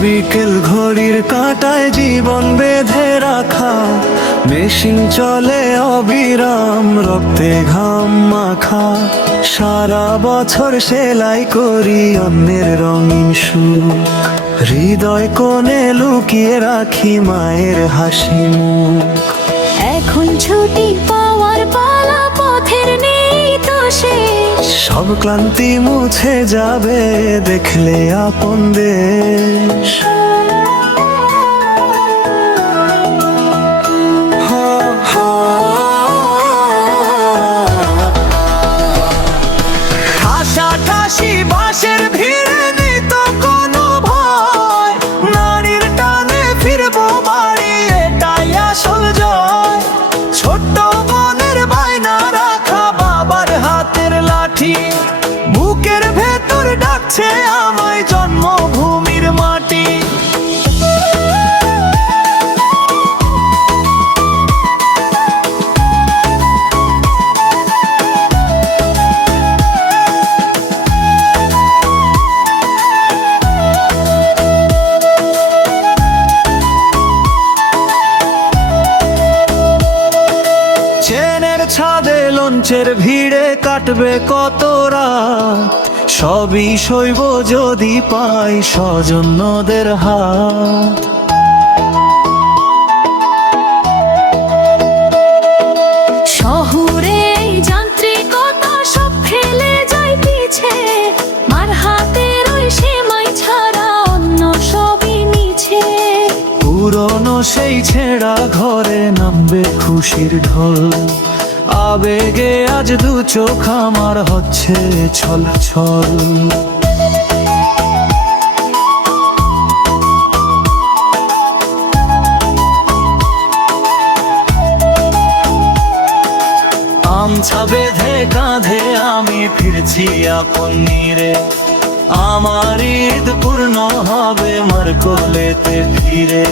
বিকেল ঘড়ির কাঁটায় জীবন বেঁধে রাখা, মেশিন চলে অবিরাম রক্তে ঘাম মাখা। সারা বছর সেলাই করি অন্যের রঙিন সুখ, হৃদয় কোণে লুকিয়ে রাখি মায়ের হাসি মুখ। এখন ছুটি পাওয়ার পালা, পথের নেই তো শেষ। সব ক্লান্তি মুছে যাবে দেখলে আপন দেশ। ঠাসাঠাসি বাঁশের ভিড়ে নেই তো কোনো ভয়, নারীর টানে ফিরবো বাড়ি এটাই আসল জয়। ছোট্ট মনের বায়না রাখা বাবার হাতের লাঠি, বুকের ভেতর ডাকছে আমায় জন্মভূমির মাটি। চেনের ছাদে লঞ্চের ভিড়ে কাটবে কত রাত, সবই সইব যদি পাই স্বজনদের হাত। শহুরে যান্ত্রিকতা সব ফেলে যায় পিছে, মার হাতের ওই সেমাই ছাড়া অন্য সবই নিছে। পুরনো সেই ছেঁড়া ঘরে নামবে খুশির ঢল, আবেগে আজ দু চোখ আমার হচ্ছে ছলছল। গামছা বেঁধে কাঁধে আমি ফিরছি আপন নীরে, আমার ঈদ পূর্ণ হবে মার কোলেতে ফিরে।